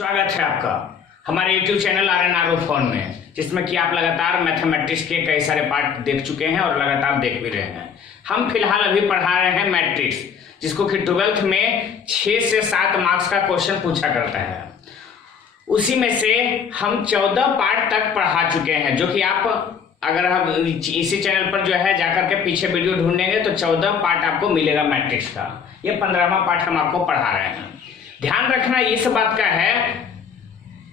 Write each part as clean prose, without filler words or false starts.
स्वागत है आपका हमारे YouTube चैनल RNRO फोन में, जिसमें कि आप लगातार मैथमेटिक्स के कई सारे पार्ट देख चुके हैं और लगातार देख भी रहे हैं। हम फिलहाल अभी पढ़ा रहे हैं मैट्रिक्स, जिसको कि 12th में 6 से 7 मार्क्स का क्वेश्चन पूछा करता है। उसी में से हम 14 पार्ट तक पढ़ा चुके हैं, जो कि आप अगर हम इसी चैनल पर जो है जाकर के पीछे वीडियो ढूंढेंगे तो 14 पार्ट आपको मिलेगा मैट्रिक्स का। ये 15वां पार्ट हम आपको पढ़ा रहे हैं। ध्यान रखना इस बात का है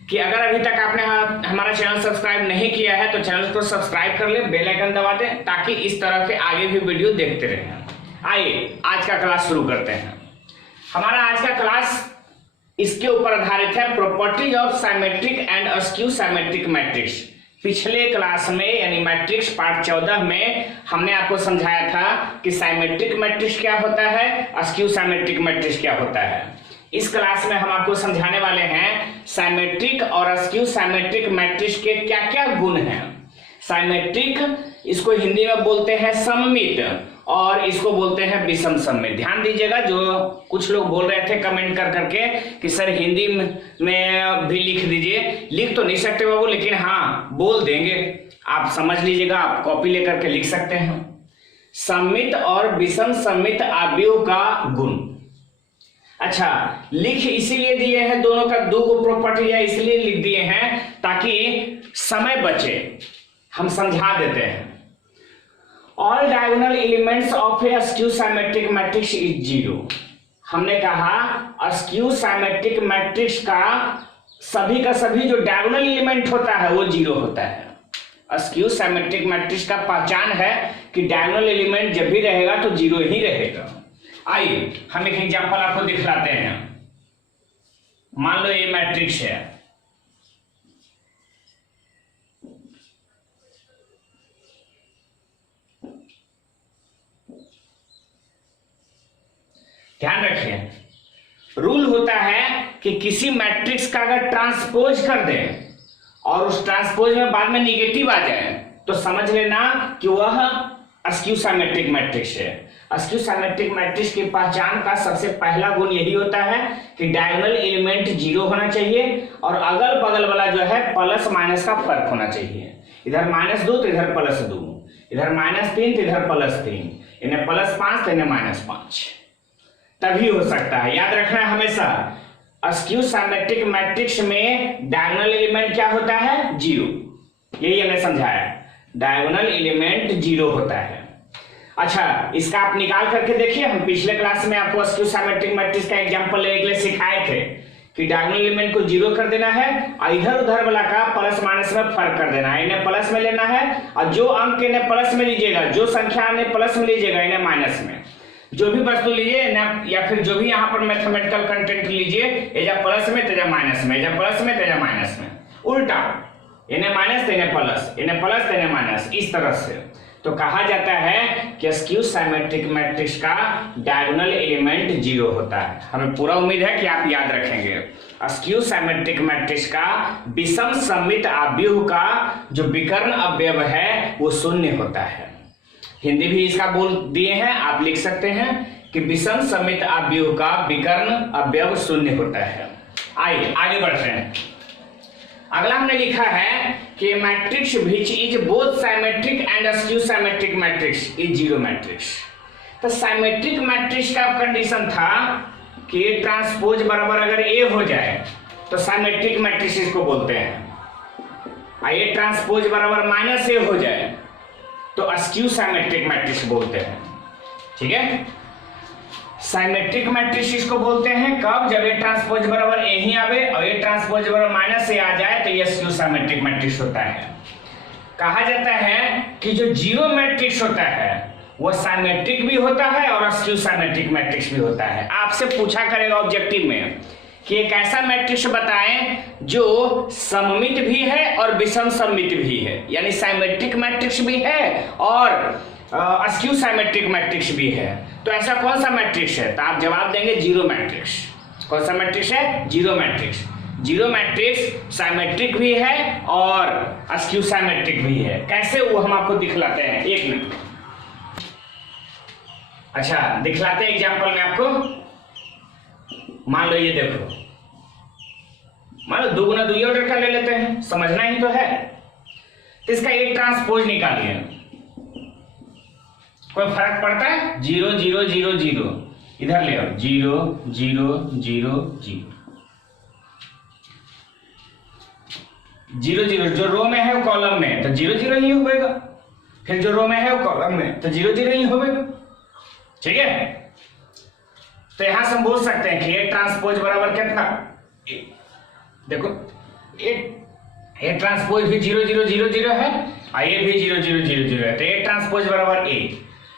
कि अगर अभी तक आपने हमारा चैनल सब्सक्राइब नहीं किया है तो चैनल को सब्सक्राइब कर ले, बेल आइकन दबा दें, ताकि इस तरह के आगे भी वीडियो देखते रहें। आइए आज का क्लास शुरू करते हैं। हमारा आज का क्लास इसके ऊपर आधारित है, properties of symmetric and askew symmetric matrix. पिछले क्लास में यानी मैट्रिक्स पार्ट 14 में हमने आपको समझाया था कि साइमेट्रिक मैट्रिक्स क्या होता है, अस्क्यू साइमेट्रिक मैट्रिक्स क्या होता है। इस क्लास में हम आपको समझाने वाले हैं साइमेट्रिक और अस्क्यू साइमेट्रिक मैट्रिक्स के क्या क्या गुण हैं। साइमेट्रिक, इसको हिंदी में बोलते हैं सममित और इसको बोलते हैं विषम सममित। ध्यान दीजिएगा, जो कुछ लोग बोल रहे थे कमेंट कर करके कि सर हिंदी में भी लिख दीजिए। लिख तो नहीं सकते बाबू, लेकिन हाँ बोल देंगे। आप समझ लीजिएगा, आप कॉपी लेकर के लिख सकते हैं। सममित और विषम सममित आव्यूह का गुण। अच्छा, लिख इसीलिए दिए हैं, दोनों का दो प्रॉपर्टी है इसलिए लिख दिए हैं ताकि समय बचे। हम समझा देते हैं। All diagonal elements of A askew symmetric matrix is zero. हमने कहा अस्क्यू साइमेट्रिक मैट्रिक्स का सभी जो डायगोनल एलिमेंट होता है वो जीरो होता है। अस्क्यू साइमेट्रिक मैट्रिक्स का पहचान है कि डायगोनल एलिमेंट जब भी रहेगा तो जीरो ही रहेगा। आइए हम एक एग्जांपल आपको दिखलाते हैं। मान लो ये मैट्रिक्स है, ध्यान रखिए रूल होता है कि किसी मैट्रिक्स का अगर ट्रांसपोज कर दें और उस ट्रांसपोज में बाद में निगेटिव आ जाए तो समझ लेना कि वह अस्क्यू साइमेट्रिक मैट्रिक्स है। अस्क्यू साइमेट्रिक मैट्रिक्स की पहचान का सबसे पहला गुण यही होता है कि डायगोनल एलिमेंट जीरो होना चाहिए और अगल बगल वाला जो है प्लस माइनस का फर्क होना चाहिए। इधर -2 तो इधर +2, इधर -3 तो इधर +3, इन्हें +5 तो इन्हें -5, तभी हो सकता है। याद रखना है हमेशा, अस्क्यू साइमेट्रिक मैट्रिक्स में डायगोनल एलिमेंट क्या होता है? जीरो। यही हमने समझाया, डायगोनल एलिमेंट जीरो होता है। अच्छा, इसका आप निकाल करके देखिए। हम पिछले क्लास में आपको अस्क्यू साइमेट्रिक मैट्रिक्स का एग्जांपल लेने के लिए सिखाए थे कि डायगोनल एलिमेंट को जीरो कर देना है और इधर उधर वाला का प्लस माइनस में फर्क कर देना है। इन्हें प्लस में लेना है और जो अंक इन्हें प्लस में लीजिएगा, जो संख्या इन्हें प्लस में लीजिएगा इन्हें माइनस में। जो भी वस्तु लीजिए या फिर जो भी यहाँ पर मैथमेटिकल कंटेंट लीजिए, एजा प्लस में तेजा माइनस में, एजा प्लस में तेजा माइनस में, उल्टा इन्हें माइनस तो इन्हें प्लस, इन्हें प्लस तो इन्हें माइनस, इस तरह से। तो कहा जाता है कि अस्क्यू साइमेट्रिक मैट्रिक्स का डायगोनल एलिमेंट जीरो होता है। हमें पूरा उम्मीद है कि आप याद रखेंगे। अस्क्यू साइमेट्रिक मैट्रिक्स का विषम सममित आव्यूह का जो विकर्ण अवयव है वो शून्य होता है। हिंदी भी इसका बोल दिए हैं, आप लिख सकते हैं कि विषम सममित आव्यूह का विकर्ण अवयव शून्य होता है। आइए आगे बढ़ते हैं। अगला हमने लिखा है कि matrix which is both symmetric and askew symmetric matrix is zero matrix. तो साइमेट्रिक मैट्रिक्स का कंडीशन था कि ट्रांसपोज बराबर अगर ए हो जाए तो साइमेट्रिक मैट्रिक्स इसको बोलते हैं। ये ट्रांसपोज बराबर -a हो जाए तो अस्क्यू साइमेट्रिक मैट्रिक्स बोलते हैं। ठीक है, साइमेट्रिक मैट्रिक्स इसको बोलते हैं कब? जब ये ट्रांसपोज बराबर ए ही आवे और ये ट्रांसपोज बराबर -a आ जाए तो ये अस्क्यू साइमेट्रिक मैट्रिक्स होता है। कहा जाता है कि जो जीरो मैट्रिक्स होता है वो साइमेट्रिक भी होता है और अस्क्यू साइमेट्रिक मैट्रिक्स भी होता है। आपसे पूछा करेगा ऑब्जेक्टिव में कि एक ऐसा मैट्रिक्स बताएं जो सममित भी है और विषम सममित भी है, यानी साइमेट्रिक मैट्रिक्स भी है और अस्क्यू साइमेट्रिक मैट्रिक्स भी है। तो ऐसा कौन सा मैट्रिक्स है? तो आप जवाब देंगे जीरो मैट्रिक्स। कौन सा मैट्रिक्स है? Zero matrix. Zero matrix symmetric भी है और अस्क्यू साइमेट्रिक भी है। कैसे, वो हम आपको दिखलाते हैं, एक मिनट। अच्छा, दिखलाते हैं एग्जांपल में आपको। मान लो ये देखो, मान लो 2 गुना 2 ऑर्डर का ले लेते हैं, समझना ही तो है। तो इसका A ट्रांसपोज निकालिए, कोई फर्क पड़ता है? 0 0 0 0 इधर ले आओ, 0 0 0 0 0 0, जो रो में है वो कॉलम में, तो 0 0 ही होगा। फिर जो रो में है वो कॉलम में, तो 0 0 ही होगा। ठीक है, तो यहां से हम बोल सकते हैं कि A ट्रांसपोज बराबर कितना? देखो A ट्रांसपोज भी 0 0 0 0 है और A भी 0 0 0 0 है, तो A ट्रांसपोज बराबर A।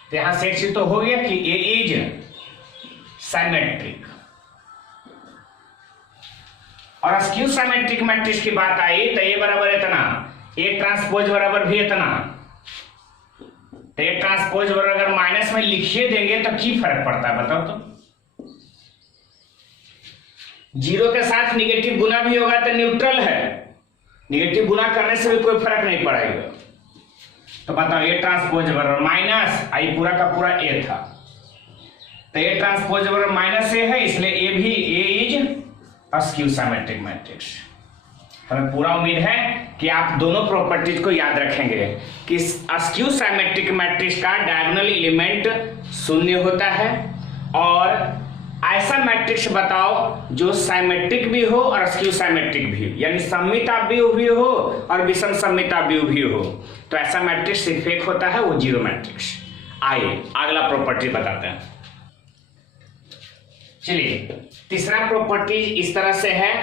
तो यहां से एक चीज तो हो गया कि A इज साइमेट्रिक। और स्क्यू साइमेट्रिक मैट्रिक्स की बात आई तो A बराबर इतना, A ट्रांसपोज बराबर भी इतना। तो A ट्रांसपोज बराबर अगर माइनस में लिखिए देंगे तो की फर्क पड़ता है बताओ तो? 0 के साथ निगेटिव गुना भी होगा तो न्यूट्रल है, निगेटिव गुना करने से भी कोई फर्क नहीं पड़ेगा। तो बताओ A ट्रांसपोज बराबर माइनस, आई पूरा का पूरा A था, तो A ट्रांसपोज बराबर माइनस A है, इसलिए A भी A is skew symmetric matrix. हमें पूरा उम्मीद है कि आप दोनों प्रॉपर्टीज को याद रखेंगे कि स्क्यू साइमेट्रिक मैट्रिक्स का डायगोनल एलिमेंट शून्य होता है, और ऐसा मैट्रिक्स बताओ जो साइमेट्रिक भी हो और स्क्यू साइमेट्रिक भी हो, यानी सममिताव्यूह भी हो और विषम सममिताव्यूह भी हो। तो ऐसा मैट्रिक्स सिर्फ एक होता है, वो जीरो मैट्रिक्स। आइए अगला प्रॉपर्टी बताते हैं। चलिए, तीसरा प्रॉपर्टी इस तरह से है,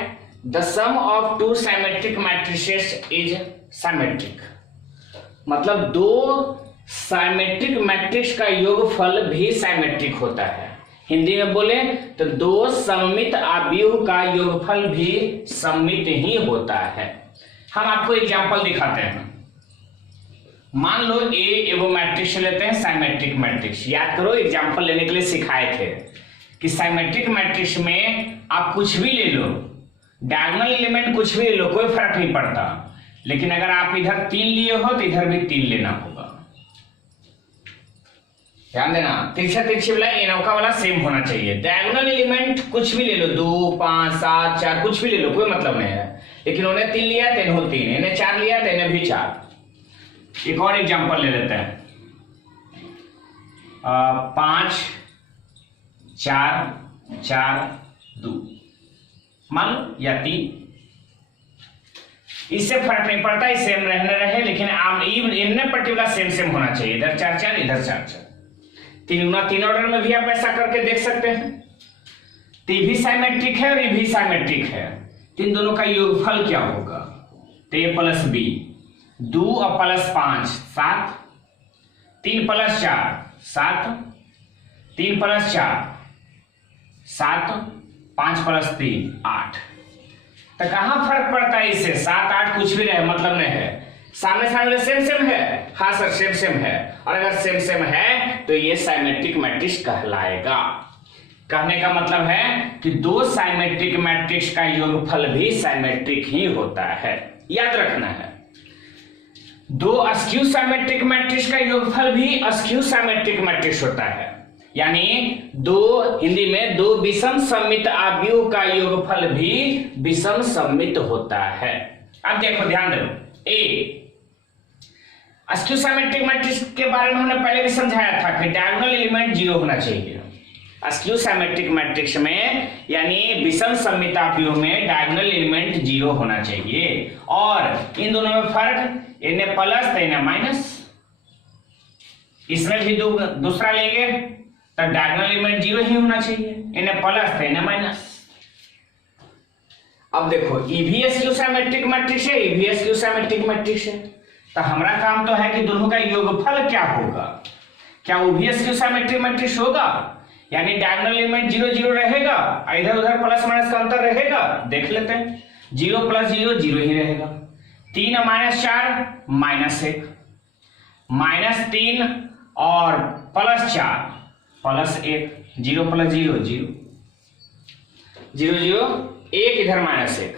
the sum of two symmetric matrices is symmetric. मतलब दो साइमेट्रिक मैट्रिक्स का योगफल भी साइमेट्रिक होता है। हिंदी में बोले तो दो सममित आव्यूह का योगफल भी सममित ही होता है। हम आपको एग्जांपल दिखाते हैं। मान लो ए एगो मैट्रिक्स लेते हैं, साइमेट्रिक मैट्रिक्स। याद करो, एग्जांपल लेने के लिए सिखाए थे कि साइमेट्रिक मैट्रिक्स में आप कुछ भी ले लो, डायगोनल एलिमेंट कुछ भी ले लो, कोई फर्क नहीं पड़ता। लेकिन अगर आप इधर 3 लिए हो तो इधर भी 3 लेना होगा। ध्यान देना, तिरछा तिरछी वाला इनका वाला सेम होना चाहिए। डायगोनल एलिमेंट कुछ भी ले लो, 2 5 7 4 कुछ भी ले लो, कोई मतलब नहीं है। लेकिन उन्हें 3 लिया तो इन्होंने 3, इन्हें 4 लिया तो इन्हें भी 4। एक और एग्जांपल ले लेते हैं, 5 4 4 2 मान लो, या 3। इससे फर्क नहीं पड़ता, इस सेम रहने रहे, लेकिन इनमें पर्टिकुलर सेम सेम होना चाहिए। इधर 4 4 इधर 4 4। 3 गुना 3 ऑर्डर में भी आप ऐसा करके देख सकते हैं। तो ये भी साइमेट्रिक है और ये भी साइमेट्रिक है। तो इन दोनों का योगफल क्या होगा? तो a प्लस बी, 2 और प्लस 5 7, 3 प्लस 4 7, 3 प्लस 4 7, 5 प्लस 3 8। तो कहां फर्क पड़ता है इससे? 7 8 कुछ भी रहे, मतलब नहीं है। सामने सामने सेम सेम है, हाँ सर सेम सेम है। और अगर सेम सेम है तो ये साइमेट्रिक मैट्रिक्स कहलाएगा। कहने का मतलब है कि दो साइमेट्रिक मैट्रिक्स का योगफल भी साइमेट्रिक ही होता है, याद रखना है। दो अस्क्यू साइमेट्रिक मैट्रिक्स का योगफल भी अस्क्यू साइमेट्रिक मैट्रिक्स होता है। यानी हिंदी में दो विषम सममित आव्यूह का योगफल भी विषम सममित होता है। अब देखो, ध्यान दो, ए अस्क्यू साइमेट्रिक मैट्रिक्स के बारे में हमने पहले भी समझाया था कि डायगोनल एलिमेंट 0 होना चाहिए। अस्क्यू साइमेट्रिक मैट्रिक्स में यानी विषम सममित आव्यूह में डायगोनल एलिमेंट 0 होना चाहिए। और इन दोनों में फर्क, इन्हें प्लस तो इन्हें माइनस। इसमें भी दूसरा लेंगे तो डायगोनल एलिमेंट 0 ही होना चाहिए, इन्हें प्लस तो इन्हें माइनस। अब देखो, ई भी अस्क्यू साइमेट्रिक मैट्रिक्स है, ई भी अस्क्यू साइमेट्रिक मैट्रिक्स है। तो हमारा काम तो है कि दोनों का योगफल क्या होगा। क्या वो भी अस्क्यू साइमेट्रिक मैट्रिक्स होगा? यानी डायगोनल एलिमेंट 0 0 रहेगा, इधर उधर प्लस माइनस का अंतर रहेगा। देख लेते हैं, 0 प्लस 0 0 ही रहेगा। 3 और माइनस 4 माइनस 1, -3 और प्लस 4 प्लस 1, 0 प्लस 0 0 0 0 1, इधर -1,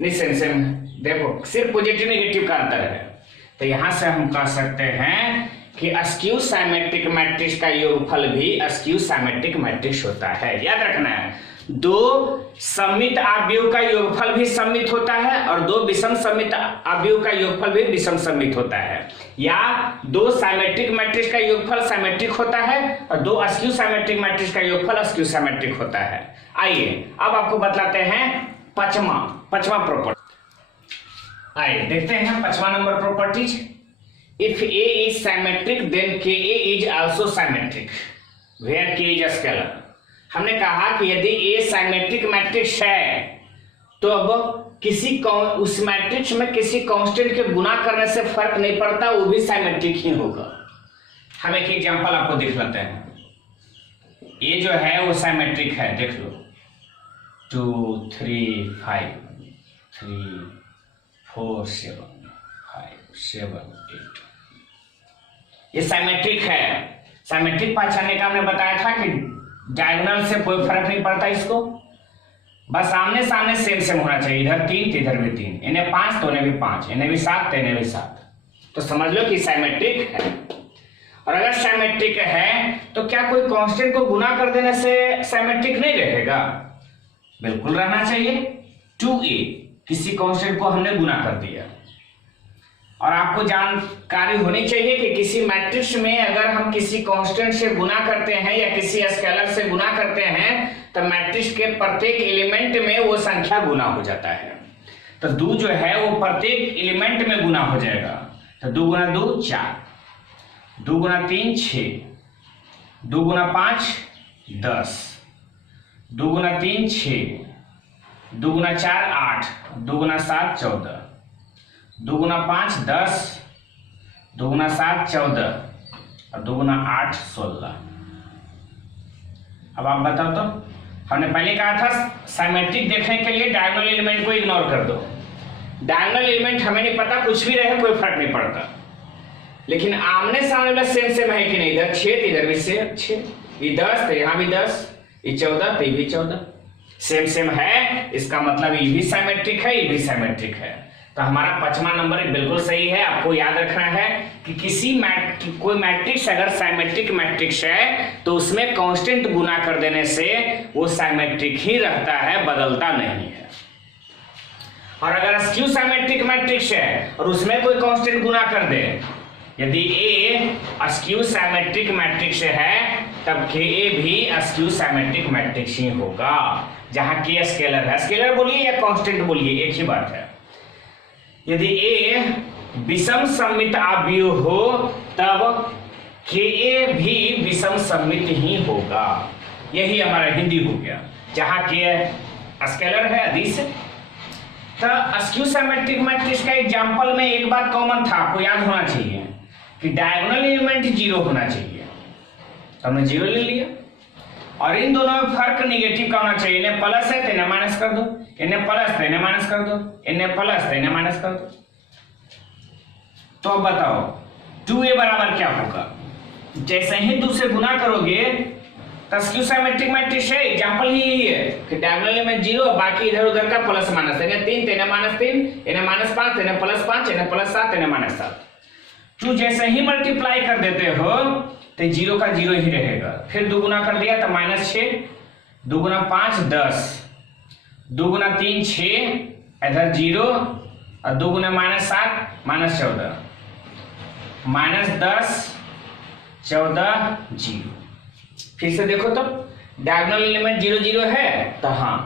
नहीं सेम सेम है। देखो, सिर्फ पॉजिटिव नेगेटिव का अंतर है। तो यहां से हम कह सकते हैं कि अस्क्यू साइमेट्रिक मैट्रिक्स का योगफल भी अस्क्यू साइमेट्रिक मैट्रिक्स होता है, याद रखना है। दो सममित अवयव का योगफल भी सममित होता है और दो विषम सममित अवयव का योगफल भी विषम सममित होता है, या दो साइमेट्रिक मैट्रिक्स का योगफल साइमेट्रिक होता है और दो अस्क्यू साइमेट्रिक मैट्रिक्स का योगफल अस्क्यू साइमेट्रिक होता है। आइए अब आपको बतलाते हैं पांचवा प्रॉपर्टी। आइए देखते हैं 5वां number properties. If A is symmetric then K A is also symmetric where K is scalar. हमने कहा कि यदि ए साइमेट्रिक मैट्रिक्स है तो अब उस मैट्रिक्स में किसी कांस्टेंट के गुना करने से फर्क नहीं पड़ता, वो भी साइमेट्रिक ही होगा। हम एक एग्जांपल आपको दिख लेते हैं। ये जो है वो साइमेट्रिक है, देख लो 2 3 5 3 4 7 5 7 8, ये साइमेट्रिक है। साइमेट्रिक पहचानने का हमने बताया था कि डायगोनल से कोई फर्क नहीं पड़ता, इसको बस आमने सामने सेम सेम होना चाहिए। इधर 3 तो इधर भी 3, इन्हें 5 तो इन्हें भी 5, इन्हें भी 7 तो इन्हें भी 7, तो समझ लो कि साइमेट्रिक है। और अगर साइमेट्रिक है तो क्या कोई कांस्टेंट को गुना कर देने से साइमेट्रिक नहीं रहेगा? बिल्कुल रहना चाहिए। 2a किसी कांस्टेंट को हमने गुना कर दिया, और आपको जानकारी होनी चाहिए कि किसी मैट्रिक्स में अगर हम किसी कांस्टेंट से गुना करते हैं या किसी स्केलर से गुना करते हैं तो मैट्रिक्स के प्रत्येक एलिमेंट में वो संख्या गुना हो जाता है। तो 2 जो है वो प्रत्येक एलिमेंट में गुना हो जाएगा। तो 2 गुना 2 4, 2 गुना 3 6, 2 गुना 5 10, 2 गुना 3 6, 2 गुना 4 8, 2 गुना 7 14, 2 गुना 5 10, 2 गुना 7 14 और 2 गुना 8 16। अब आप बताओ, तो हमने पहले कहा था साइमेट्रिक देखने के लिए डायगोनल एलिमेंट को इग्नोर कर दो। डायगोनल एलिमेंट हमें नहीं पता, कुछ भी रहे कोई फर्क नहीं पड़ता, लेकिन आमने सामने वाला सेम सेम है कि नहीं? इधर 6 इधर भी 6, ये 10 तो यहाँ भी 10, ये 14 तो ये भी 14, सेम सेम है। इसका मतलब ये भी साइमेट्रिक है, ये भी साइमेट्रिक है। तो हमारा 5वां नंबर बिल्कुल सही है। आपको याद रखना है कि कोई मैट्रिक्स अगर साइमेट्रिक मैट्रिक्स है तो उसमें कांस्टेंट गुना कर देने से वो साइमेट्रिक ही रहता है, बदलता नहीं है। और अगर स्क्यू साइमेट्रिक मैट्रिक्स है और उसमें कोई कांस्टेंट गुना कर दे, यदि ए स्क्यू साइमेट्रिक मैट्रिक्स है तब के ए भी स्क्यू साइमेट्रिक मैट्रिक्स ही होगा, जहां के स्केलर है। स्केलर बोलिए या कांस्टेंट बोलिए, एक ही बात है। यदि ए विषम सममित अवयव हो तब के ए भी विषम सममित ही होगा। यही हमारा हिंदी हो गया, जहां के स्केलर है अदिश। तो स्क्यू सिमेट्रिक मैट्रिक्स का एग्जांपल में एक बात कॉमन था, आपको याद होना चाहिए कि डायगोनल एलिमेंट 0 होना चाहिए। हमने 0 ले लिया, और इन दोनों में फर्क निगेटिव का होना चाहिए। इन्हें प्लस है तो इन्हें माइनस कर दो, इन्हें प्लस तो इन्हें माइनस कर दो, इन्हें प्लस तो इन्हें माइनस कर दो। तो अब बताओ 2a बराबर क्या होगा? जैसे ही 2 से गुना करोगे तो स्क्यू सिमेट्रिक मैट्रिक्स है, एग्जांपल ही यही है कि डायगोनल एलिमेंट 0, बाकी इधर उधर का प्लस माइनस। इन्हें 3 तो इन्हें -3, इन्हें -5 इन्हें +5, इन्हें +7 इन्हें -7। 2 जैसे ही मल्टीप्लाई कर देते हो तो 0 का 0 ही रहेगा। फिर 2 गुना कर दिया तो -6, 2 गुना 5 10, 2 गुना 3 6, इधर 0 और 2 गुना -7 -14, -10 14 0। फिर से देखो तो डायगोनल एलिमेंट 0 0 है तो हाँ,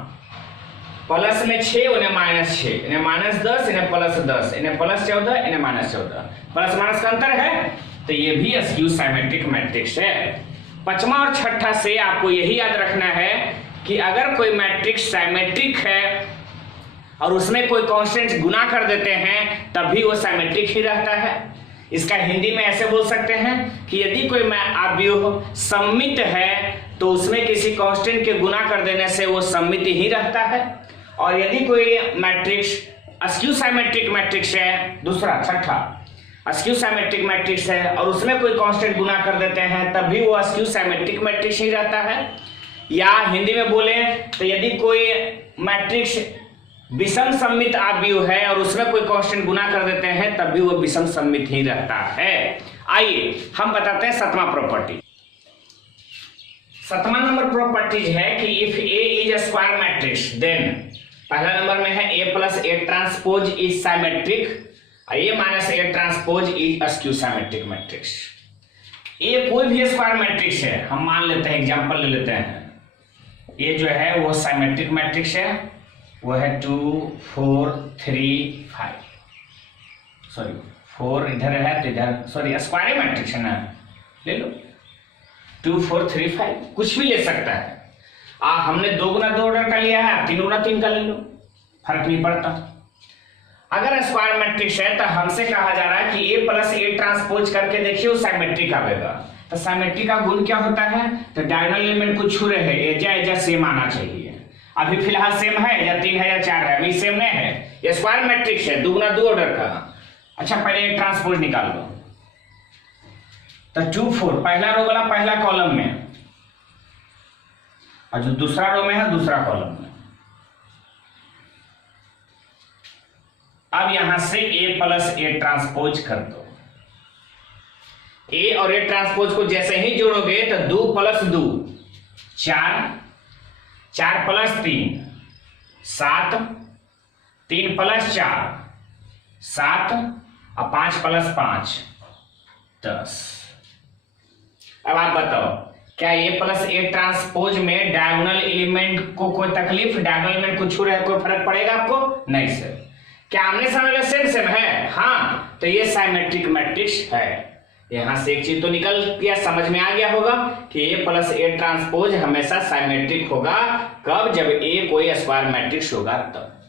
प्लस में 6 उन्हें -6, इन्हें -10 इन्हें +10, इन्हें +14 इन्हें -14, प्लस माइनस का अंतर है। तो ये भी स्क्यू सिमेट्रिक मैट्रिक्स है। 5वां और 6ठा से आपको यही याद रखना है कि अगर कोई मैट्रिक्स सिमेट्रिक है और उसमें कोई कांस्टेंट गुना कर देते हैं तब भी वो सिमेट्रिक ही रहता है। इसका हिंदी में ऐसे बोल सकते हैं कि यदि कोई अवयव सममित है तो उसमें किसी कांस्टेंट के गुना कर देने से वो सममित ही रहता है, और यदि कोई मैट्रिक्स स्क्यू सिमेट्रिक मैट्रिक्स है, दूसरा 6ठा स्क्यू सिमेट्रिक मैट्रिक्स है और उसमें कोई कांस्टेंट गुना कर देते हैं तब भी वो स्क्यू सिमेट्रिक मैट्रिक्स ही रहता है। या हिंदी में बोले तो यदि कोई मैट्रिक्स विषम सममित अवयव है और उसमें कोई कांस्टेंट गुना कर देते हैं तब भी वो विषम सममित ही रहता है। आइए हम बताते हैं 7वां प्रॉपर्टी। 7वां नंबर प्रॉपर्टीज है कि if A is is square matrix then पहला नंबर में है A plus A transpose is symmetric, A minus A transpose is a skew symmetric matrix. A कोई भी स्क्वायर मैट्रिक्स है, हम मान लेते हैं एग्जांपल ले लेते हैं, ये जो है वो साइमेट्रिक मैट्रिक्स है, वो है 2 4 3 5, सॉरी 4 इधर है तो इधर, सॉरी स्क्वायर मैट्रिक्स है ना, ले लो 2 4 3 5, कुछ भी ले सकता है। हमने 2 गुना 2 ऑर्डर का लिया है, 3 गुना 3 का ले लो, फर्क नहीं पड़ता। अगर स्क्वायर मैट्रिक्स है तो हमसे कहा जा रहा है कि ए प्लस ए ट्रांसपोज करके देखिए वो साइमेट्रिक आवेगा। तो साइमेट्रिक का गुण क्या होता है, तो डायगोनल एलिमेंट कुछ छू रहे हैं, एजा सेम आना चाहिए। अभी फिलहाल सेम है या 3 है या 4 है, अभी सेम नहीं है, ये स्क्वायर मैट्रिक्स है 2 गुना 2 ऑर्डर का। अच्छा पहले ट्रांसपोज निकाल लो, तो 2 4 पहला रो वाला पहला कॉलम में, और जो दूसरा रो में है दूसरा कॉलम में। अब यहां से ए प्लस ए ट्रांसपोज कर दो, ए और ए ट्रांसपोज को जैसे ही जोड़ोगे तो 2 प्लस 2 4, 4 प्लस 3 7, 3 प्लस 4 7, और 5 प्लस 5 10। अब आप बताओ क्या ए प्लस ए ट्रांसपोज में डायगोनल एलिमेंट को कोई तकलीफ, डायगोनल एलिमेंट को छू रहे कोई फर्क पड़ेगा आपको? नहीं सर। क्या आमने सामने सेम सेम है? हाँ, तो ये साइमेट्रिक मैट्रिक्स है। यहां से एक चीज तो निकल गया, समझ में आ गया होगा कि ए प्लस ए ट्रांसपोज हमेशा साइमेट्रिक होगा। कब? जब ए कोई स्क्वायर मैट्रिक्स होगा तब।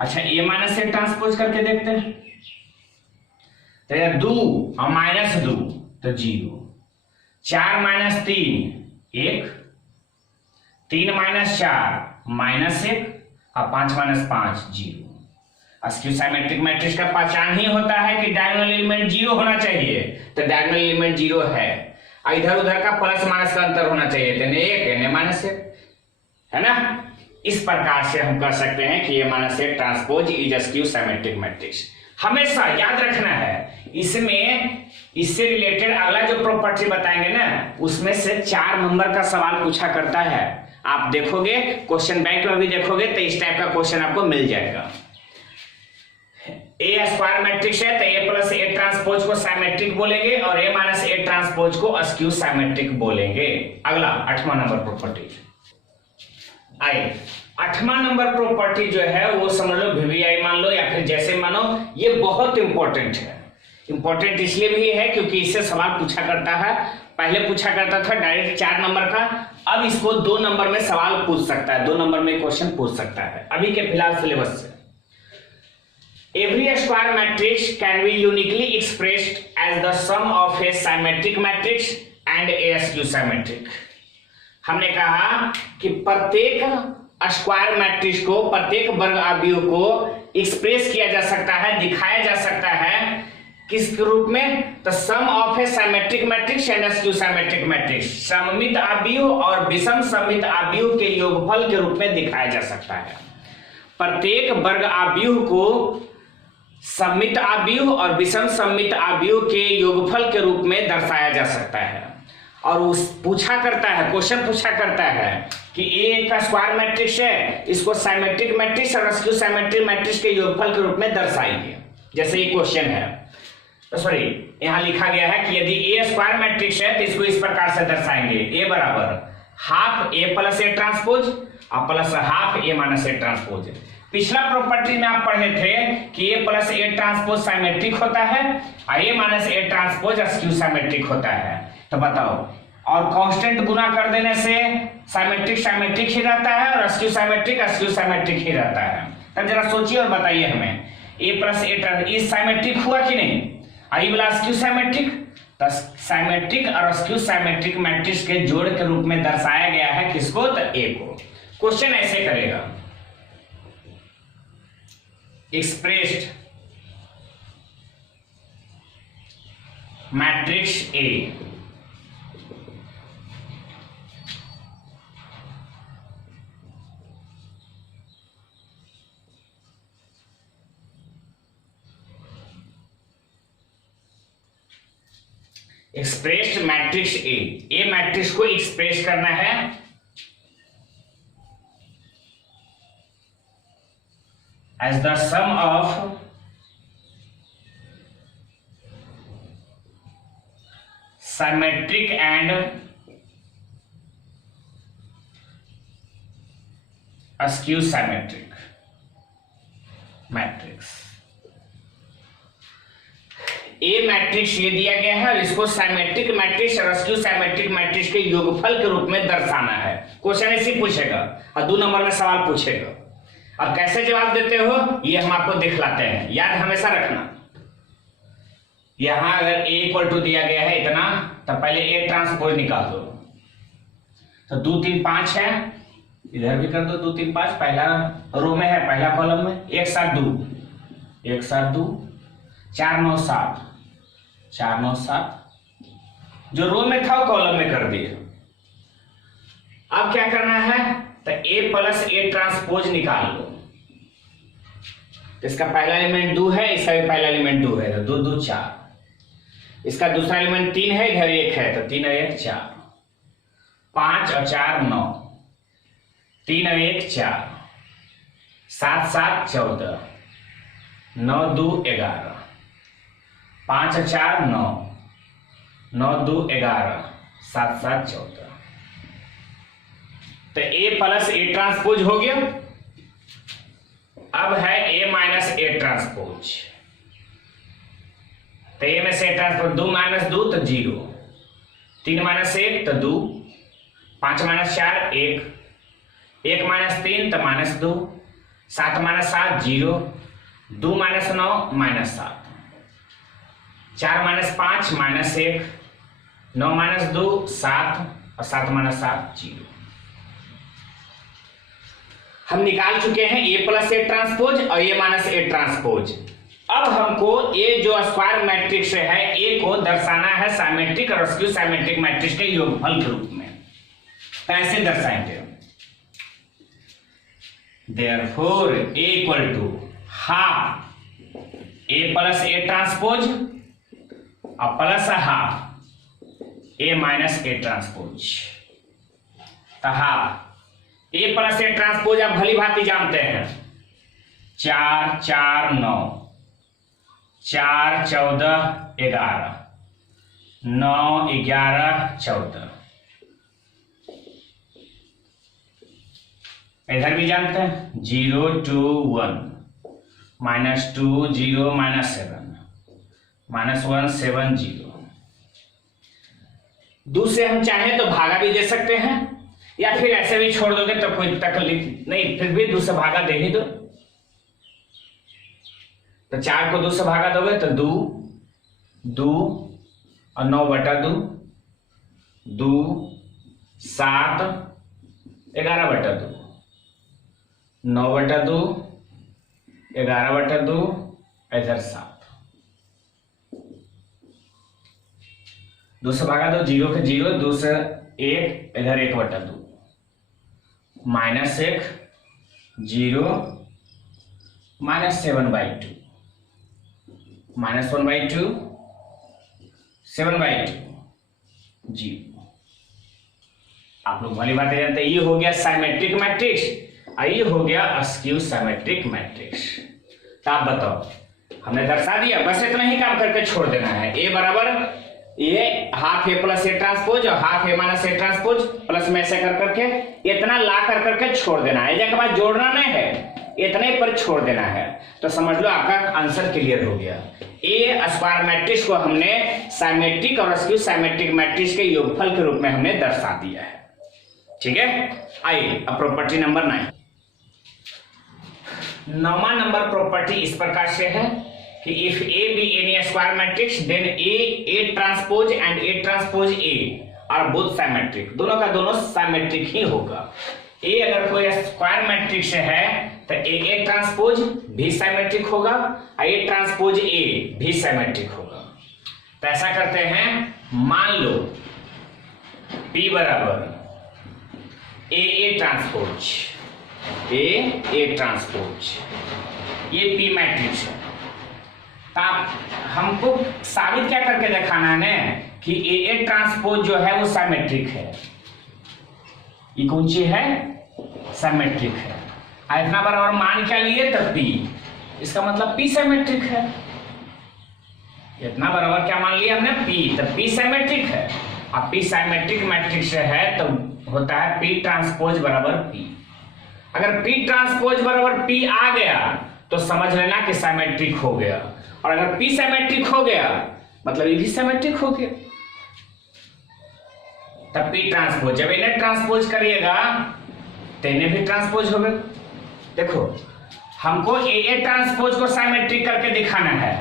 अच्छा ए माइनस ए ट्रांसपोज करके देखते हैं, तो यार 2 और माइनस 2 तो 0, 4 माइनस 3 1, 3 माइनस 4 -1, और 5 माइनस 5 0। अस्क्यू साइमेट्रिक मैट्रिक्स का पहचान ही होता है कि डायगोनल एलिमेंट 0 होना चाहिए, तो डायगोनल एलिमेंट 0 है। इधर उधर का प्लस माइनस का अंतर होना चाहिए, तो -1 -1 है ना। इस प्रकार से हम कह सकते हैं कि ये minus A transpose is a skew symmetric matrix. हमेशा याद रखना है, इसमें इससे रिलेटेड अगला जो प्रॉपर्टी बताएंगे ना, उसमें से 4 नंबर का सवाल पूछा करता है। आप देखोगे क्वेश्चन बैंक में भी देखोगे तो इस टाइप का क्वेश्चन आपको मिल जाएगा। ए स्क्वायर मैट्रिक्स है तो ए प्लस ए ट्रांसपोज को साइमेट्रिक बोलेंगे और ए माइनस ए ट्रांसपोज को अस्क्यू साइमेट्रिक बोलेंगे। अगला 8वां नंबर प्रॉपर्टी आए। 8वां नंबर प्रॉपर्टी जो है वो समझ लो वीवीआई मान लो या फिर जैसे मानो, ये बहुत इंपॉर्टेंट है। इंपॉर्टेंट इसलिए भी है क्योंकि इससे सवाल पूछा करता है। पहले पूछा करता था डायरेक्ट 4 नंबर का, अब इसको 2 नंबर में सवाल पूछ सकता है, 2 नंबर में क्वेश्चन पूछ सकता है अभी के फिलहाल सिलेबस से। Every square matrix can be uniquely expressed as the sum of a symmetric matrix and a skew symmetric। हमने कहा कि प्रत्येक स्क्वायर मैट्रिक्स को, प्रत्येक वर्ग अवयव को एक्सप्रेस किया जा सकता है, दिखाया जा सकता है किस रूप में? तो sum of A symmetric matrix and skew symmetric matrix, सममित अवयव और विषम सममित अवयव के योगफल के रूप में दिखाया जा सकता है। प्रत्येक वर्ग अवयव को सममित अवयव और विषम सममित अवयव के योगफल के रूप में दर्शाया जा सकता है। और उस पूछा करता है, क्वेश्चन पूछा करता है कि ए का स्क्वायर मैट्रिक्स है, इसको साइमेट्रिक मैट्रिक्स और स्क्यू साइमेट्रिक मैट्रिक्स के योगफल के रूप में दर्शाइए। जैसे ये क्वेश्चन है, तो सॉरी यहां लिखा गया है कि यदि ए स्क्वायर मैट्रिक्स है तो इसको इस प्रकार से दर्शाएंगे, ए बराबर half A plus A transpose और plus half A minus A transpose. पिछला प्रॉपर्टी में आप पढ़े थे कि A plus A transpose symmetric होता है और A minus A transpose skew symmetric होता है। तो बताओ, और कांस्टेंट गुना कर देने से साइमेट्रिक साइमेट्रिक ही रहता है और स्क्यू साइमेट्रिक ही रहता है। तब जरा सोचिए और बताइए हमें, ए प्लस ए साइमेट्रिक हुआ कि नहीं? आई वाला स्क्यू साइमेट्रिक, तो साइमेट्रिक और स्क्यू साइमेट्रिक मैट्रिक्स के जोड़ के रूप में दर्शाया गया है किसको? तो ए को। क्वेश्चन ऐसे करेगा, expressed matrix A expressed matrix A matrix को एक्सप्रेस करना है as the sum of symmetric and askew symmetric matrix. A matrix ये दिया गया है और इसको साइमेट्रिक मैट्रिक्स और अस्क्यू साइमेट्रिक मैट्रिक्स के योगफल के रूप में दर्शाना है। क्वेश्चन ऐसे पूछेगा और 2 नंबर में सवाल पूछेगा। अब कैसे जवाब देते हो ये हम आपको दिखलाते हैं, याद हमेशा रखना। यहां अगर ए इक्वल टू दिया गया है इतना, तो पहले ए ट्रांसपोज निकाल दो। तो 2 3 5 है, इधर भी कर दो 2 3 5, पहला रो में है, पहला कॉलम में 1 7 2 1 7 2 4 9 7 4 9 7, जो रो में था वो कॉलम में कर दिए। अब क्या करना है, तो ए प्लस ए ट्रांसपोज निकाल लो। इसका पहला एलिमेंट 2 है, इसका भी पहला एलिमेंट 2 है, तो 2 2 4। इसका दूसरा एलिमेंट 3 है, इधर 1 है, तो 3 और 1 4, 5 और 4 9, 3 और 1 4, 7 7 14, 9 2 11, 5 और 4 9, 9 2 11, 7 7 14। तो ए प्लस ए ट्रांसपोज हो गया। अब है ए माइनस ए ट्रांसपोज। तो ए में से ट्रांसपोज 2 माइनस 2 तो 0, 3 माइनस 1 तो 2, 5 माइनस 4 1, 1 माइनस 3 तो minus 2, 7 minus 7 0, 2 minus 9 minus 7, 4 minus 5 minus 1, 9 minus 2 7 और 7 माइनस 7 0। हम निकाल चुके हैं ए प्लस ए ट्रांसपोज और ए माइनस ए ट्रांसपोज। अब हमको ए जो स्क्वायर मैट्रिक्स है ए को दर्शाना है साइमेट्रिक और अस्क्यू साइमेट्रिक मैट्रिक्स के योगफल के रूप में। कैसे दर्शाएंगे? Therefore A equal to half A plus A transpose और plus half A minus A transpose. तो half A plus A transpose आप भली भांति जानते हैं, 4 4 9, 4 14 11, 9 11 14। इधर भी जानते हैं 0 2 1, -2 0 -7, -1 7 0। 2 से हम चाहें तो भागा भी दे सकते हैं या फिर ऐसे भी छोड़ दोगे तो कोई तकलीफ नहीं, फिर भी 2 से भागा दे ही दो। तो 4 को 2 से भागा दोगे तो 2 2 और 9 बटा 2 2 7 11 बटा 2 9 बटा 2 11 बटा 2 इधर 7। 2 से भागा दो, 0 के 0, 2 से 1 इधर 1 बटा 2, -1 0 -7/2, -1/2 7/2 0। आप लोग भली बात जानते हैं। ये हो गया साइमेट्रिक मैट्रिक्स और ये हो गया अस्क्यू साइमेट्रिक मैट्रिक्स। तो आप बताओ, हमने दर्शा दिया, बस इतना ही काम करके छोड़ देना है। ए बराबर ये half A plus A transpose और half A minus A transpose plus में ऐसे कर करके इतना ला कर करके छोड़ देना है। एक बार जोड़ना नहीं है, इतने पर छोड़ देना है। तो समझ लो आपका आंसर क्लियर हो गया। ए स्क्वायर मैट्रिक्स को हमने साइमेट्रिक और अस्क्यू साइमेट्रिक मैट्रिक्स के योगफल के रूप में हमने दर्शा दिया है। ठीक है, आइए अब प्रॉपर्टी नंबर 9। 9वां नंबर प्रॉपर्टी इस प्रकार से है कि if A B any square matrix then A transpose and A transpose A are both symmetric. दोनों का दोनों साइमेट्रिक ही होगा। ए अगर कोई स्क्वायर मैट्रिक्स है तो ए ट्रांसपोज भी साइमेट्रिक होगा और ए ट्रांसपोज ए भी साइमेट्रिक होगा। तो ऐसा करते हैं, मान लो P बराबर ए ट्रांसपोज ए ट्रांसपोज, ये P मैट्रिक्स है। आप हमको साबित क्या करके दिखाना है ना कि ए ट्रांसपोज जो है वो साइमेट्रिक है। ये कौन सी है? साइमेट्रिक है। इतना बराबर मान क्या लिए? तो P इसका मतलब पी सिमेट्रिक है। इतना बराबर क्या मान लिया हमने, पी, तो पी सिमेट्रिक है। अब पी सिमेट्रिक मैट्रिक्स है तो होता है पी ट्रांसपोज बराबर पी। अगर पी ट्रांसपोज बराबर पी आ गया तो समझ लेना कि सिमेट्रिक हो गया, और अगर पी सिमेट्रिक हो गया मतलब ये भी सिमेट्रिक हो गया। तब पी ट्रांसपोज, जब इन्हें ट्रांसपोज करिएगा तो इन्हें भी ट्रांसपोज होगा। देखो हमको ए ट्रांसपोज को सिमेट्रिक करके दिखाना है,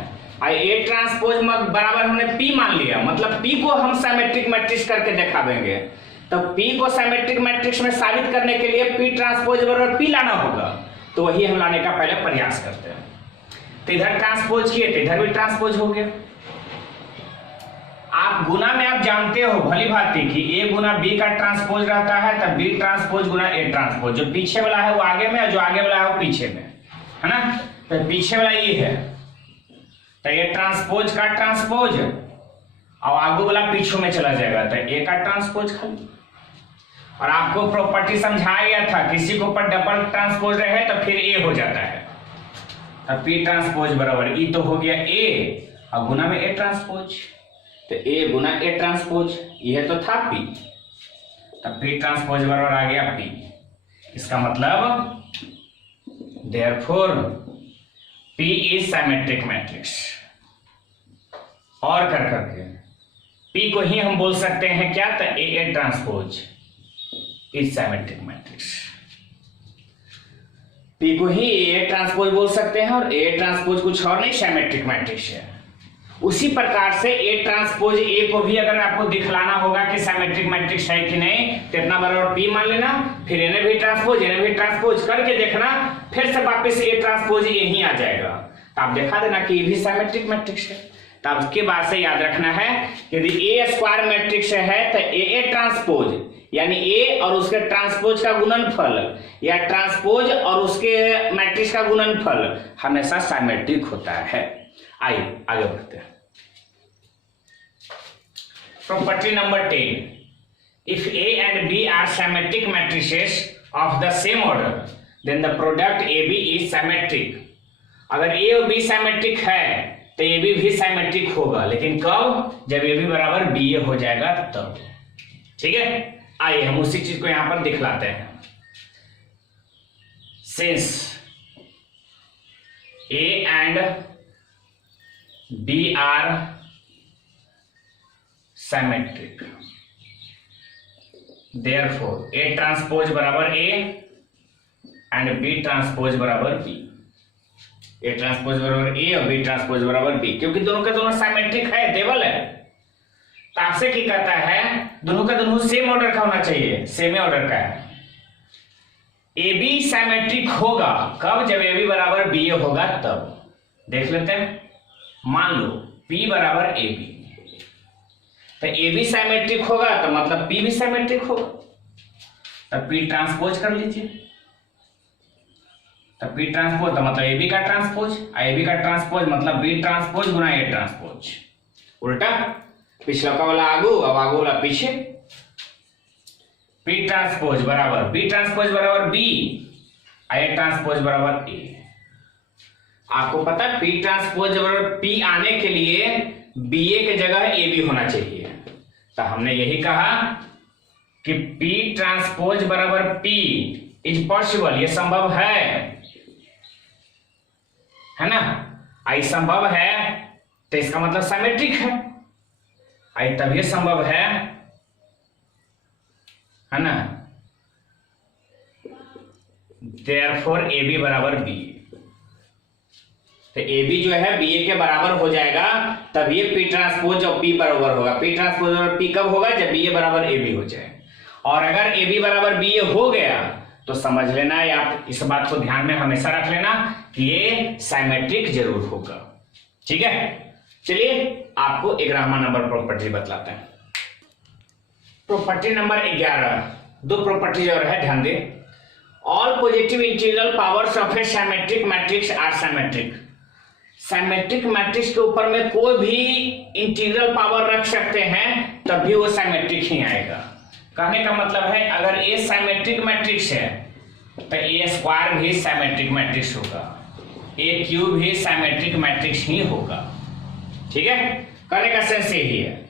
और ए ट्रांसपोज बराबर हमने पी मान लिया, मतलब पी को हम सिमेट्रिक मैट्रिक्स करके दिखावेंगे। तो पी को सिमेट्रिक मैट्रिक्स में साबित करने के लिए पी ट्रांसपोज बराबर पी लाना होगा, तो वही हम लाने का पहले प्रयास करते हैं। तो इधर ट्रांसपोज किए तो इधर भी ट्रांसपोज हो गया। आप गुना में आप जानते हो भली भांति कि ए गुना बी का ट्रांसपोज रहता है, तब बी ट्रांसपोज गुना ए ट्रांसपोज। जो पीछे वाला है वो आगे में, और जो आगे वाला है वो पीछे में, है ना। तो पीछे वाला ये है, तो ये ट्रांसपोज का ट्रांसपोज, और आगे वाला पीछे में चला जाएगा तो ए का ट्रांसपोज खाली। और आपको प्रॉपर्टी समझाया गया था, किसी के ऊपर डबल ट्रांसपोज रहे तो फिर ए हो जाता है। अब पी ट्रांसपोज बराबर ई तो हो गया ए, और गुना में ए ट्रांसपोज, तो ए गुना ए ट्रांसपोज, यह तो था पी, तब पी ट्रांसपोज बराबर आ गया पी। इसका मतलब therefore P is symmetric matrix. और कर करके पी को ही हम बोल सकते हैं क्या, तो A transpose is symmetric matrix. P को ही ए ट्रांसपोज बोल सकते हैं, और ए ट्रांसपोज कुछ और नहीं, सिमेट्रिक मैट्रिक्स है। उसी प्रकार से ए ट्रांसपोज ए को भी अगर आपको दिखलाना होगा कि सिमेट्रिक मैट्रिक्स है कि नहीं, तो इतना बराबर पी मान लेना, फिर इन्हें भी ट्रांसपोज करके देखना, फिर से वापस ए ट्रांसपोज ए ही आ जाएगा, तो आप दिखा देना कि ये भी सिमेट्रिक मैट्रिक्स है। तो अब उसके बाद से याद रखना है कि यदि ए स्क्वायर मैट्रिक्स है तो ए ट्रांसपोज यानी ए और उसके ट्रांसपोज का गुणनफल, या ट्रांसपोज और उसके मैट्रिक्स का गुणनफल हमेशा सिमेट्रिक होता है। आइए आगे बढ़ते हैं। Property number 10, if A and B are symmetric matrices of the same order then the product A B is symmetric. अगर ए और बी सिमेट्रिक है तो ए बी भी सिमेट्रिक होगा, लेकिन कब, जब ए बी बराबर बी ए हो जाएगा तब। ठीक है, आइए हम उसी चीज को यहां पर दिखलाते हैं। Since A and B are symmetric, therefore A transpose बराबर ए एंड बी ट्रांसपोज बराबर बी। ए ट्रांसपोज बराबर ए और बी ट्रांसपोज बराबर बी, क्योंकि दोनों का दोनों सिमेट्रिक है, टेबल है। तो आपसे क्या कहता है, दोनों का दोनों सेम ऑर्डर का होना चाहिए, सेम ऑर्डर का है। ए बी सिमेट्रिक होगा कब, जब ए बी बराबर बी ए होगा तब। देख लेते हैं, मान लो P बराबर ए बी, तो ए बी सिमेट्रिक होगा तो मतलब P भी सिमेट्रिक होगा, तब P ट्रांसपोज कर लीजिए। तब P ट्रांसपोज तो मतलब ए बी का ट्रांसपोज, ए बी का ट्रांसपोज मतलब B ट्रांसपोज गुना ए ट्रांसपोज, उल्टा पिछला का वाला आगू और आगू वाला पीछे। P ट्रांसपोज बराबर B ट्रांसपोज बराबर B, ए ट्रांसपोज बराबर ए। आपको पता है P ट्रांसपोज बराबर P आने के लिए बी ए के जगह ए बी होना चाहिए, तो हमने यही कहा कि P ट्रांसपोज बराबर P इज पॉसिबल, ये संभव है ना। आई संभव है तो इसका मतलब सिमेट्रिक है, आई तब ये संभव है ना। देयरफॉर ए बी बराबर बी, तो ए बी जो है बी ए के बराबर हो जाएगा, तब ये P ट्रांसपोज और P बराबर होगा। P ट्रांसपोज और P कब होगा, जब बी ए बराबर ए बी हो जाए। और अगर ए बी बराबर बी ए हो गया तो समझ लेना, या आप इस बात को ध्यान में हमेशा रख लेना कि ये सिमेट्रिक जरूर होगा। ठीक है, चलिए आपको 11वां नंबर प्रॉपर्टी बतलाते हैं। प्रॉपर्टी नंबर 11, दो प्रॉपर्टी और है, ध्यान दें। All positive integral powers of a symmetric matrix are symmetric. Symmetric matrix के ऊपर में कोई भी इंटीग्रल पावर रख सकते हैं तब भी वो सिमेट्रिक ही आएगा। कहने का मतलब है अगर ए सिमेट्रिक मैट्रिक्स है तो ए स्क्वायर भी सिमेट्रिक मैट्रिक्स होगा। ए क्यूब भी सिमेट्रिक मैट्रिक्स ही होगा। ठीक है, करने का सेंस यही है।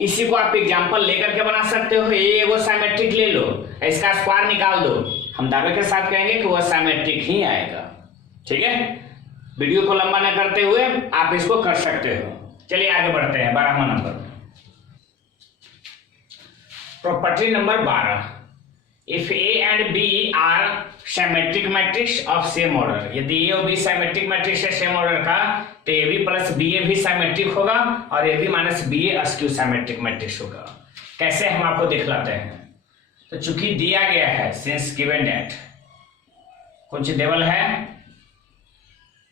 इसी को आप एग्जांपल लेकर के बना सकते हो। ये वो सिमेट्रिक ले लो, इसका स्क्वायर निकाल दो, हम दावे के साथ कहेंगे कि वह सिमेट्रिक ही आएगा। ठीक है, वीडियो को लंबा न करते हुए आप इसको कर सकते हो। चलिए आगे बढ़ते हैं 12वां नंबर। Property number 12, if A and B are symmetric matrix of same order. यदि ए और बी सिमेट्रिक मैट्रिक्स है सेम ऑर्डर का, तो A B plus B A भी सिमेट्रिक होगा और A B minus B A askew symmetric matrix होगा। कैसे हम आपको दिखलाते हैं। तो चूंकि दिया गया है, सिंस गिवन दैट कुछ देवल है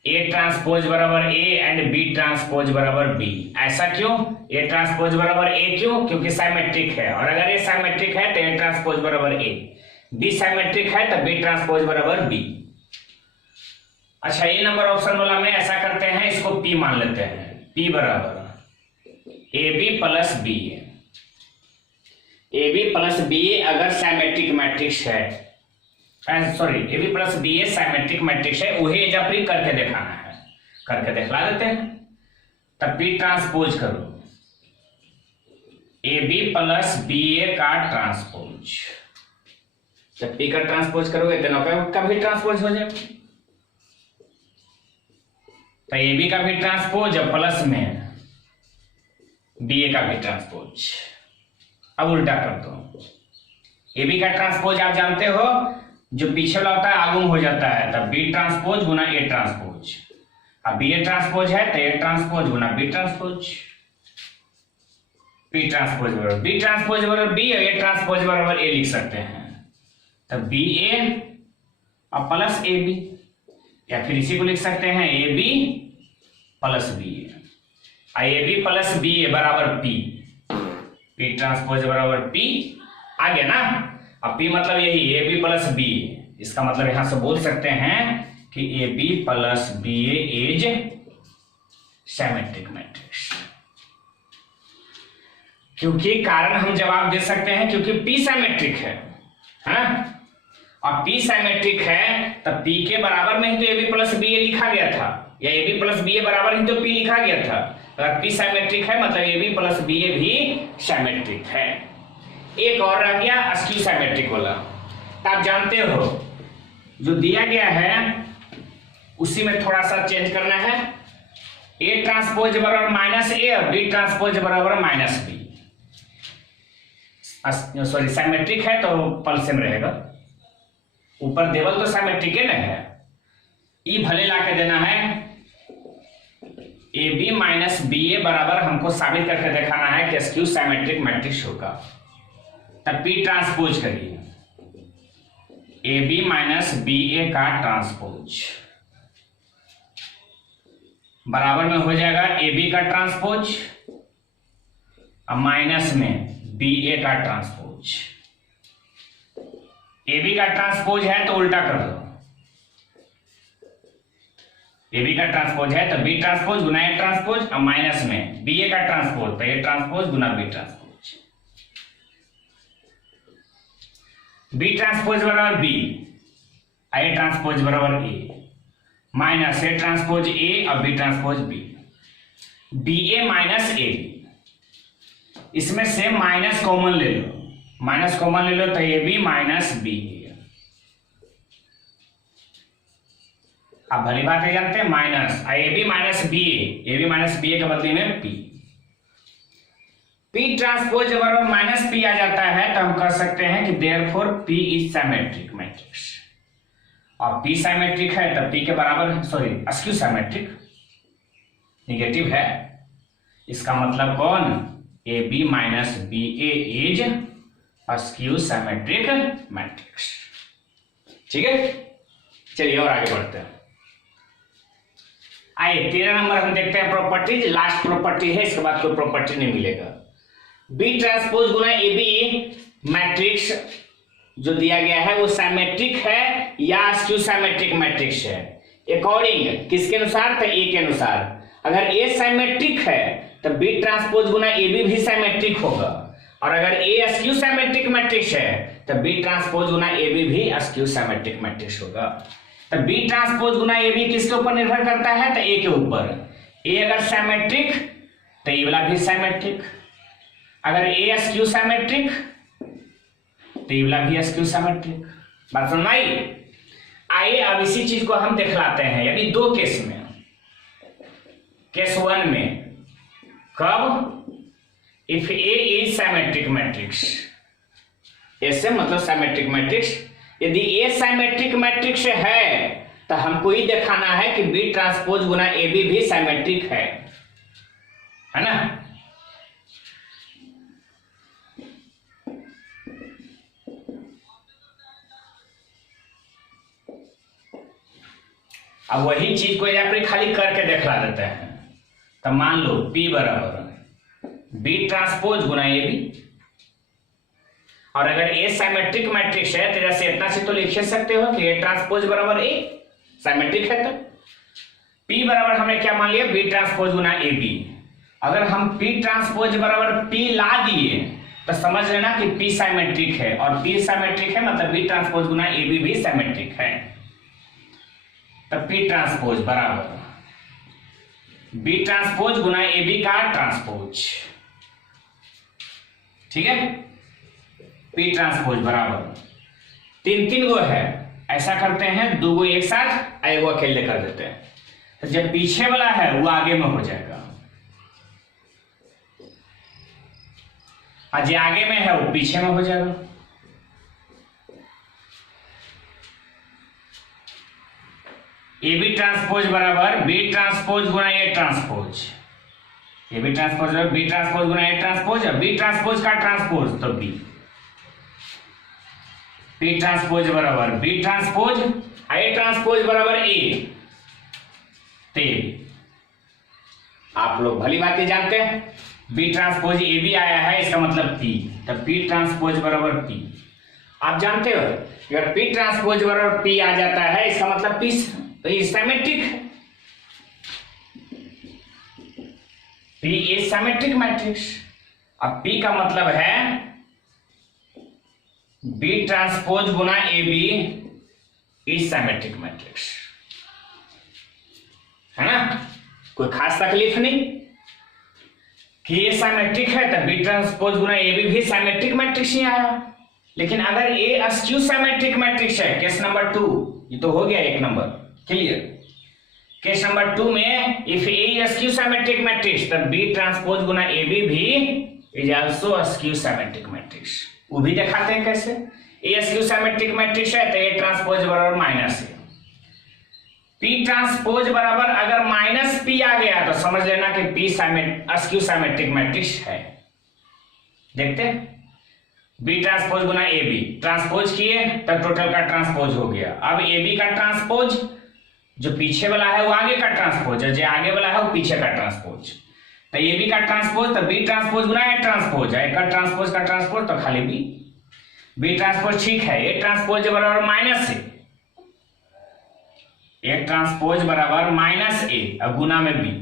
ए ट्रांसपोज बराबर ए एंड बी ट्रांसपोज बराबर बी। ऐसा क्यों? ए ट्रांसपोज बराबर ए क्यों? क्योंकि सिमेट्रिक है, और अगर ए सिमेट्रिक है तो ए ट्रांसपोज बराबर ए, बी सिमेट्रिक है तो बी ट्रांसपोज बराबर बी। अच्छा, ये नंबर ऑप्शन वाला में ऐसा करते हैं, इसको पी मान लेते हैं। पी बराबर A B plus B A B plus B A अगर सिमेट्रिक मैट्रिक्स है, sorry A B plus B A symmetric matrix है, वही एजाप्री करके दिखाना है। करके दिखला देते हैं। तब पी ट्रांसपोज करो ए बी प्लस बी ए का ट्रांसपोज। जब पी का ट्रांसपोज करोगे तो का भी ट्रांसपोज हो जाएगा। तो ए बी का भी ट्रांसपोज प्लस में बी ए का भी ट्रांसपोज। अब उल्टा कर दो, ए बी का ट्रांसपोज आप जानते हो, जो पीछे वाला होता है आगुम हो जाता है, तब बी ट्रांसपोज गुना ए ट्रांसपोज। अब बी ए ट्रांसपोज है तो ए ट्रांसपोज गुना बी ट्रांसपोज। पी ट्रांसपोज बराबर बी ट्रांसपोज बराबर बी और ए ट्रांसपोज बराबर ए लिख सकते हैं। तब बी ए और प्लस ए बी, या फिर इसी को लिख सकते हैं A B plus B A B plus B A बराबर पी। पी ट्रांसपोज बराबर पी आ गया ना। अब पी मतलब यही ए बी प्लस बी, इसका मतलब यहां से बोल सकते हैं कि A B plus B A is symmetric matrix. क्योंकि कारण हम जवाब दे सकते हैं, क्योंकि पी सिमेट्रिक है ना, और पी सिमेट्रिक है तब पी के बराबर में ही तो ए बी प्लस बी ए लिखा गया था, या ए बी प्लस बी ए बराबर ही तो पी लिखा गया था। अगर पी सिमेट्रिक है मतलब ए बी प्लस बी ए भी सिमेट्रिक है। एक और रह गया अस्क्यू सिमेट्रिक वाला। तो आप जानते हो जो दिया गया है उसी में थोड़ा सा चेंज करना है। ए ट्रांसपोज बराबर माइनस ए और बी ट्रांसपोज बराबर माइनस बी। सॉरी, सिमेट्रिक है तो पल सेम रहेगा, ऊपर देवल तो सिमेट्रिक है ना है। ई भले ला के देना है ए बी माइनस बी ए बराबर, हमको साबित करके दिखाना है कि अस्क्यू सिमेट्रिक मैट्रिक्स होगा। तब पी ट्रांसपोज करिए ए बी माइनस बी ए का ट्रांसपोज बराबर में हो जाएगा ए बी का ट्रांसपोज और माइनस में बी ए का ट्रांसपोज। ए बी का ट्रांसपोज है तो उल्टा कर दो, ए बी का ट्रांसपोज है तो बी ट्रांसपोज गुना ए ट्रांसपोज और माइनस में बी ए का ट्रांसपोज तो ए ट्रांसपोज गुना बी ट्रांसपोज। बी ट्रांसपोज बराबर बी, ए ट्रांसपोज बराबर A, minus A transpose A और B transpose B. B A minus A, इसमें से माइनस कॉमन ले लो, माइनस कॉमन ले लो तो ए बी माइनस बी। आप भली बात है जानते हैं, minus A B minus B A B minus B A के बदले में पी। पी ट्रांसपोज बराबर माइनस पी आ जाता है तो हम कह सकते हैं कि therefore P is symmetric matrix. और पी सिमेट्रिक है तब पी के बराबर, सॉरी अस्क्यू सिमेट्रिक, निगेटिव है, इसका मतलब कौन, A B minus B A is skew symmetric matrix. ठीक है, चलिए और आगे बढ़ते हैं। आइए 13 नंबर हम देखते हैं प्रॉपर्टीज। लास्ट प्रॉपर्टी है, इसके बाद कोई प्रॉपर्टी नहीं मिलेगा। बी ट्रांसपोज गुना ए बी मैट्रिक्स जो दिया गया है वो सिमेट्रिक है या अस्क्यू सिमेट्रिक मैट्रिक्स है। अकॉर्डिंग किसके अनुसार, तो ए के अनुसार। अगर ए सिमेट्रिक है तो बी ट्रांसपोज गुना ए बी भी सिमेट्रिक होगा, और अगर ए अस्क्यू सिमेट्रिक मैट्रिक्स है तो बी ट्रांसपोज गुना ए बी भी अस्क्यू सिमेट्रिक मैट्रिक्स होगा। तो बी ट्रांसपोज गुना ए बी किसके ऊपर निर्भर करता है? तो ए के ऊपर। ए अगर सिमेट्रिक तो ये वाला भी सिमेट्रिक, अगर ए स्क्यू सिमेट्रिक तो ये वाला भी स्क्यू सिमेट्रिक। बात समझ आई? आइए अब इसी चीज को हम दिखलाते हैं, यानी दो केस में। केस 1 में कब? If A is symmetric matrix, ऐसे मतलब सिमेट्रिक मैट्रिक्स, यदि ए सिमेट्रिक मैट्रिक्स है तो हमको ही दिखाना है कि बी ट्रांसपोज गुना ए बी भी सिमेट्रिक है ना? अब वही चीज को यहाँ पर खाली करके दिखला देते हैं। तो मान लो P बराबर बी ट्रांसपोज गुना ए बी, और अगर ए सिमेट्रिक मैट्रिक्स है तो जैसे इतना से तो लिख सकते हो कि ए ट्रांसपोज बराबर ए सिमेट्रिक है। तो P बराबर हमने क्या मान लिया? बी ट्रांसपोज गुना ए बी। अगर हम P ट्रांसपोज बराबर P ला दिए तो समझ लेना कि P सिमेट्रिक है, और P सिमेट्रिक है मतलब बी ट्रांसपोज गुना ए बी भी सिमेट्रिक है। तो P ट्रांसपोज बराबर बी ट्रांसपोज गुना ए बी का ट्रांसपोज, ठीक है? P ट्रांसपोज बराबर 3 गो है, ऐसा करते हैं 2 गो एक साथ, एक गो अकेले कर देते हैं। तो जब पीछे वाला है वो आगे में हो जाएगा, और जो आगे में है वो पीछे में हो जाएगा। ए बी ट्रांसपोज बराबर बी ट्रांसपोज गुना A transpose, A B transpose B transpose गुना ए ट्रांसपोज, बी ट्रांसपोज का ट्रांसपोज तो बी। पी ट्रांसपोज बराबर बी ट्रांसपोज, ए ट्रांसपोज बराबर ए। ते आप लोग भली बात जानते हैं, बी ट्रांसपोज ए बी आया है इसका मतलब पी, तब पी ट्रांसपोज बराबर पी। आप जानते हो अगर पी ट्रांसपोज बराबर पी आ जाता है इसका मतलब पी सिमेट्रिक है। P is symmetric matrix. अब पी का मतलब है बी ट्रांसपोज गुना A B is symmetric matrix, है ना? कोई खास तकलीफ नहीं कि ये सिमेट्रिक है तो बी ट्रांसपोज गुना ए बी भी सिमेट्रिक मैट्रिक्स ही आया। लेकिन अगर ए स्क्यू सिमेट्रिक मैट्रिक्स है, केस नंबर 2, ये तो हो गया 1 नंबर क्लियर। केस नंबर 2 में if A skew symmetric matrix तब बी ट्रांसपोज गुना ए बी भी is also skew symmetric matrix. वो भी दिखाते हैं कैसे। ए स्क्यू सिमेट्रिक मैट्रिक्स है तो ए ट्रांसपोज बराबर माइनस ए। पी ट्रांसपोज बराबर अगर माइनस पी आ गया तो समझ लेना कि पी स्क्यू सिमेट्रिक मैट्रिक्स है। देखते हैं बी ट्रांसपोज गुना ए बी, ट्रांसपोज किए तब टोटल का ट्रांसपोज हो गया। अब ए बी का ट्रांसपोज, जो पीछे वाला है वो आगे का ट्रांसपोज है, जो आगे वाला है वो पीछे का ट्रांसपोज। तो ए बी का ट्रांसपोज तो बी ट्रांसपोज गुना ए ट्रांसपोज है, का ट्रांसपोज का ट्रांसपोज तो खाली बी। बी ट्रांसपोज ठीक है, ए ट्रांसपोज बराबर माइनस ए, ए ट्रांसपोज बराबर माइनस ए, अब गुना में बी,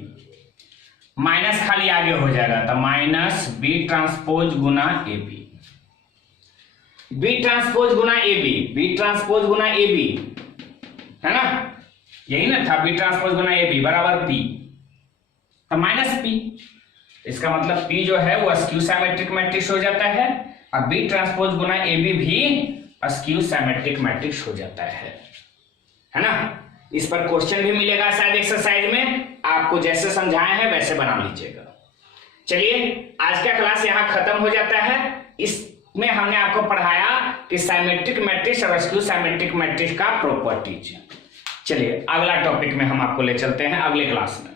माइनस खाली आगे हो जाएगा तो माइनस बी ट्रांसपोज गुना ए बी। बी ट्रांसपोज गुना ए बी, बी ट्रांसपोज गुना ए बी, है ना? यही ना था, बी ट्रांसपोज गुना ए बी बराबर पी, तो माइनस पी। इसका मतलब पी जो है वो स्क्यू सिमेट्रिक मैट्रिक्स हो जाता है, और बी ट्रांसपोज गुना ए बी भी स्क्यू सिमेट्रिक मैट्रिक्स हो जाता है ना? इस पर क्वेश्चन भी मिलेगा शायद एक्सरसाइज में, आपको जैसे समझाए हैं वैसे बना लीजिएगा। चलिए आज का क्लास यहाँ खत्म हो जाता है। इसमें हमने आपको पढ़ाया कि सिमेट्रिक मैट्रिक्स और स्क्यू सिमेट्रिक मैट्रिक्स का प्रॉपर्टीज। चलिए अगला टॉपिक में हम आपको ले चलते हैं अगले क्लास में।